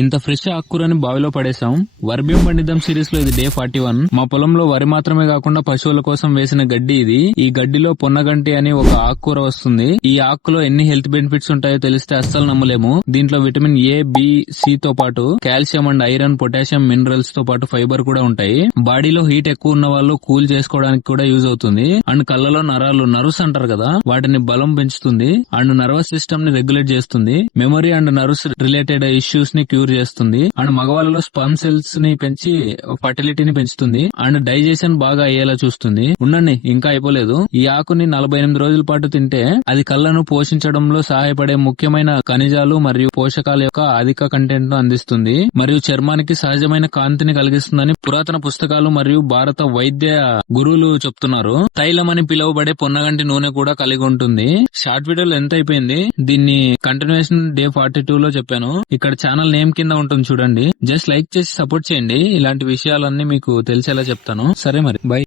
ఇంత ఫ్రెష్ ఆకుకూరని బావిలో పడేసాం వర్భ్యం పండిద్దాం సిరీస్లో ఇది డే ఫార్టీ వన్. మా పొలంలో వరి మాత్రమే కాకుండా పశువుల కోసం వేసిన గడ్డి ఇది. ఈ గడ్డిలో పొన్నగంటి అని ఒక ఆకుకూర వస్తుంది. ఈ ఆకులో ఎన్ని హెల్త్ బెనిఫిట్స్ ఉంటాయో తెలిస్తే అస్సలు నమ్మలేము. దీంట్లో విటమిన్ ఏ బి సి తో పాటు కాల్షియం అండ్ ఐరన్ పొటాషియం మినరల్స్తో పాటు ఫైబర్ కూడా ఉంటాయి. బాడీలో హీట్ ఎక్కువ ఉన్న వాళ్ళు కూల్ చేసుకోవడానికి కూడా యూజ్ అవుతుంది. అండ్ కళ్ళలో నరాలు నర్వ్స్ అంటారు కదా వాటిని బలం పెంచుతుంది. అండ్ నర్వస్ సిస్టమ్ని రెగ్యులేట్ చేస్తుంది. మెమరీ అండ్ నర్వ్స్ రిలేటెడ్ ఇష్యూస్ని క్యూర్ చేస్తుంది. అండ్ మగవాళ్ళలో స్పర్మ్ సెల్స్ని పెంచి ఫర్టిలిటీని పెంచుతుంది. అండ్ డైజెషన్ బాగా అయ్యేలా చూస్తుంది. ఉండండి ఇంకా అయిపోలేదు. ఈ ఆకుని నలభై ఎనిమిది రోజుల పాటు తింటే అది కళ్ళను పోషించడంలో సహాయపడే ముఖ్యమైన ఖనిజాలు మరియు పోషకాల యొక్క అధిక కంటెంట్ను అందిస్తుంది. మరియు చర్మానికి సహజమైన కాంతిని కలిగిస్తుందని పురాతన పుస్తకాలు మరియు భారత వైద్య గురువులు చెప్తున్నారు. తైలం అని పిలువబడే పొన్నగంటి నూనె కూడా కలిగి ఉంటుంది. షార్ట్ వీడియోలో ఎంత అయిపోయింది? దీన్ని కంటిన్యూషన్ డే ఫార్టీ టూ లో చెప్పాను. ఇక్కడ ఛానల్ నేమ్ కింద ఉంటుంది చూడండి. జస్ట్ లైక్ చేసి సపోర్ట్ చేయండి. ఇలాంటి విషయాలన్నీ మీకు తెలిసేలా చెప్తాను. సరే మరి. బై